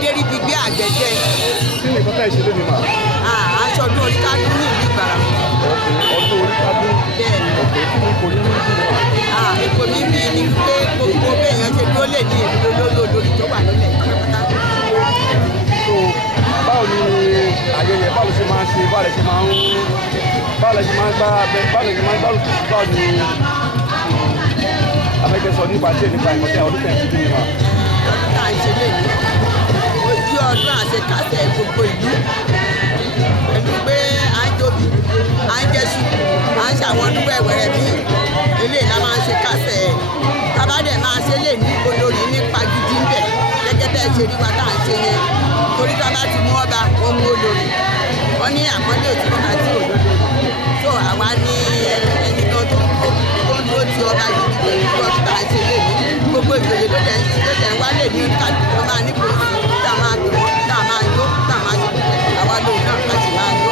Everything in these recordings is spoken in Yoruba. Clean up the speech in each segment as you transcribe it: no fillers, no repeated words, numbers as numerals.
adérí gbígbé àgbẹ̀dẹ. kí ni nǹkan tá ìṣe lónìí mà? Aṣọ ọdún oríkádún ní ìlú Ìbàràmù. ọdún oríkádún. Bẹ́ẹ̀ni. kí ni ipò yín ní ìlú mà? Ipò mi bí ni pé gbogbo béèyàn ṣe dúró lè ní èmi lólórí tó wà nílẹ̀ pátápátá. so báwo ni ayẹyẹ báwo lè ṣe máa ń ṣe báwo lè ṣe máa ń gbá abẹ báwo lè ṣe máa ń gbárùkù báwo ni abẹ́kẹ́sọ nípa díẹ̀ nípa ìmọ̀tẹ́ ọdún tẹ̀ ń ṣe mà? Ọdún tá à ń ṣe lè ní ojú ọdún àṣekásẹ̀ gbogbo ìlú pẹ̀lú pé à ń tóbi à ń jẹ́sù à ń ṣàwọn ọdún wẹ̀wẹ̀rẹ̀ bí eléyìí la máa ń ṣe kásẹ̀ tábàdẹ̀ máa ṣe lè ní olórí nípa gidi ń bẹ̀ gẹ́gẹ́ bẹ́ẹ̀ ṣe rí wa tá à ń ṣe yẹn torí tá bá ti mú ọba wọn mú olórí wọn ní àpọ́nlé òtún àti olórí tó àwa ní ẹni kan tó ń dúró ti ọba gidi pẹ̀lú ọdún tá à ń ṣe lè ní gbogbo ìjòyè ló dẹ̀ ń wá lè ní kàdùn wọn máa ní kò sí tá a máa dùn wọn tá a máa yó tá a máa ṣe àwa lóun náà a sì máa yó.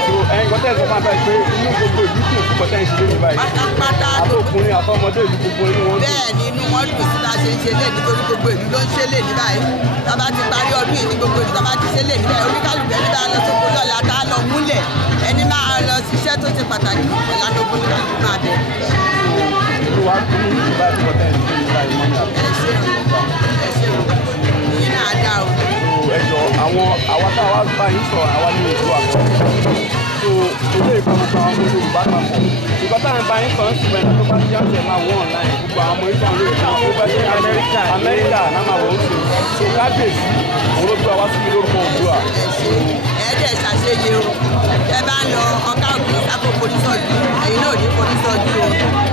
Kọ́tẹ́ sọ máa bá ẹ pé inú gbogbo ìlú kù fún kọ́tẹ́ ìṣe lónìí báyìí. Pátápátá àtọkùnrin àtọmọdé ìlú gbogbo inú wọn dùn. Bẹ́ẹ̀ ni inú wọn dùn sí bá ṣe ń ṣe lé nítorí gbogbo ìlú ló ń ṣe lé ní báyìí. Tá bá ti parí ọdún yìí ní gbogbo ìlú tá bá ti ṣe lé ní báyìí oníkálùkù ẹni bá lọ sóko lọ́la tá a lọ múlẹ̀ ẹni máa lọ ṣiṣẹ́ tó ṣe pàtàkì ìlànà oníkálùkù máa bẹ̀. ìlú wa kú ní ìlú báyìí kọ́tẹ́ ìṣe lónìí báyìí mọ́ ní àbẹ̀. ẹ ṣe o ìyẹn náà dá o. ẹjọ àwa tá a wá bá yín sọ àwa ní ìlú àkọ́ so ilé ìfowópamọ́ àwọn ọmọ Yorùbá papọ̀ ìgbà táwọn bá yín sọ ń sùn mẹ́ta tó bá ti jáde máa wọ́n online gbogbo àwọn ọmọ ìfọ̀n lórí ìta tó bá ṣe Amẹ́ríkà náà máa wọ́n ṣe so kábíyèsí òun ló gbé wa sí lórúkọ Oòduà. ẹ̀ẹ́dẹ̀ ṣàṣeyẹ o ẹ bá ń lọ ọ̀gá òkú sáfò polisi-ọ̀dù ẹ̀yin náà ò ní polisi-ọ̀dù o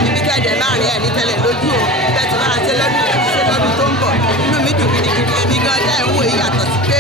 ibi kẹ́ẹ̀dẹ̀ láàrin ẹ̀ ní tẹ́lẹ̀ lójú o bẹ́ẹ̀ ti máa ṣe lọ́dún tó ń bọ̀ inú mi dùn gidigidi èmi gan tẹ́ ń wò yí yàtọ̀ sí pé